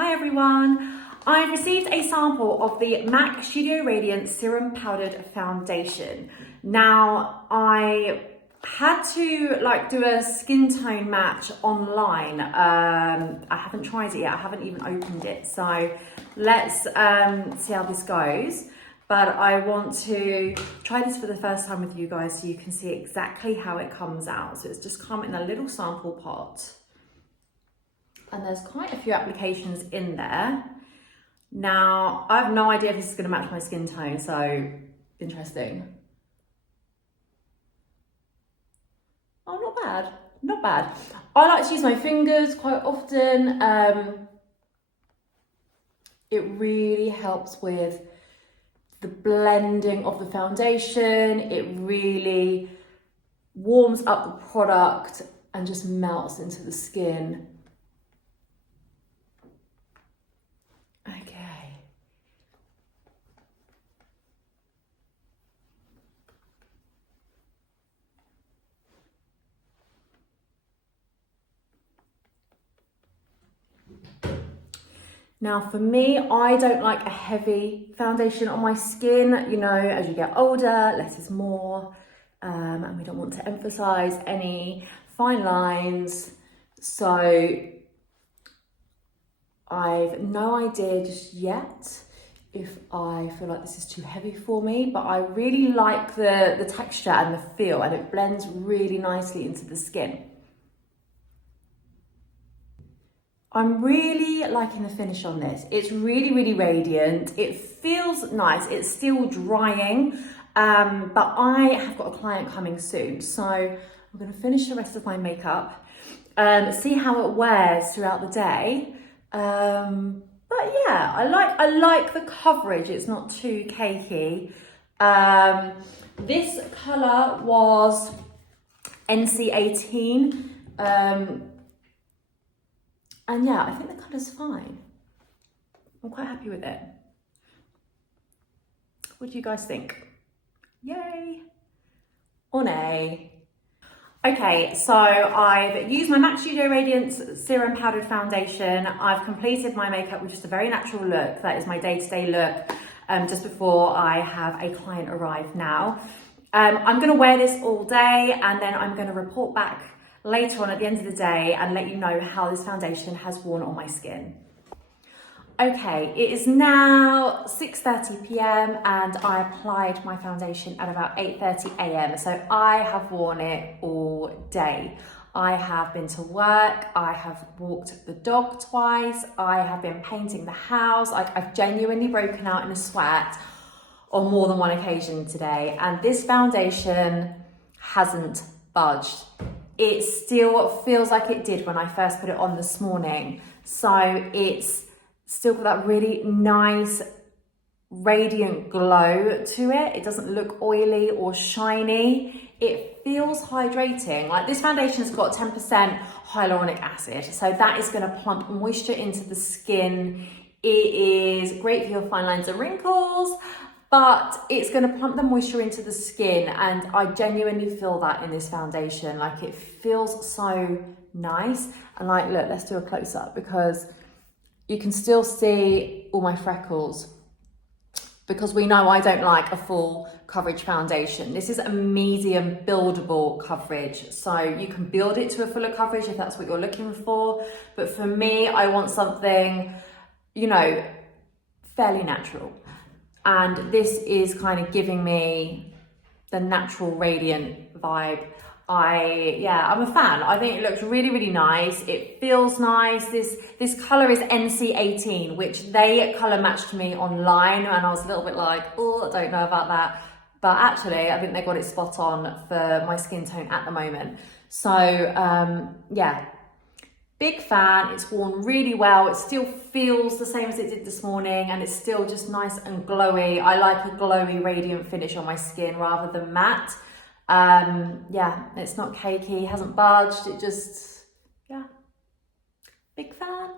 Hi everyone, I've received a sample of the MAC Studio Radiance Serum Powdered Foundation. Now, I had to do a skin tone match online. I haven't tried it yet, I haven't even opened it. So let's see how this goes. But I want to try this for the first time with you guys so you can see exactly how it comes out. So it's just come in a little sample pot. And there's quite a few applications in there. Now, I have no idea if this is gonna match my skin tone, so interesting. Oh, not bad, not bad. I like to use my fingers quite often. It really helps with the blending of the foundation. It really warms up the product and just melts into the skin. Okay. Now for me, I don't like a heavy foundation on my skin. You know, as you get older, less is more. And we don't want to emphasize any fine lines. So I've no idea just yet if I feel like this is too heavy for me, but I really like the texture and the feel, and it blends really nicely into the skin. I'm really liking the finish on this. It's really, really radiant. It feels nice. It's still drying, but I have got a client coming soon. So I'm gonna finish the rest of my makeup, see how it wears throughout the day. But yeah, I like the coverage. It's not too cakey. This color was NC18. And yeah, I think the color's fine. I'm quite happy with it. What do you guys think? Yay or nay? Okay, so I've used my MAC Studio Radiance Serum Powdered Foundation. I've completed my makeup with just a very natural look. That is my day-to-day look, just before I have a client arrive now. I'm gonna wear this all day, and then I'm gonna report back later on at the end of the day and let you know how this foundation has worn on my skin. Okay, it is now 6:30 p.m. and I applied my foundation at about 8:30 a.m. So I have worn it all day. I have been to work, I have walked the dog twice, I have been painting the house. I've genuinely broken out in a sweat on more than one occasion today, and this foundation hasn't budged. It still feels like it did when I first put it on this morning. So it's still got that really nice radiant glow to it. It doesn't look oily or shiny. It feels hydrating. Like, this foundation's got 10% hyaluronic acid, so that is gonna plump moisture into the skin. It is great for your fine lines and wrinkles, but it's gonna plump the moisture into the skin, and I genuinely feel that in this foundation. Like, it feels so nice. And like, look, let's do a close up because you can still see all my freckles, because we know I don't like a full coverage foundation. This is a medium buildable coverage. So you can build it to a fuller coverage if that's what you're looking for. But for me, I want something, you know, fairly natural. And this is kind of giving me the natural radiant vibe. I'm a fan. I think it looks really, really nice. It feels nice. This color is NC18, which they color matched me online, and I was a little bit like, oh, I don't know about that. But actually, I think they got it spot on for my skin tone at the moment. So yeah, big fan. It's worn really well. It still feels the same as it did this morning, and it's still just nice and glowy. I like a glowy, radiant finish on my skin rather than matte. Yeah, it's not cakey, hasn't budged. It just, yeah, big fan.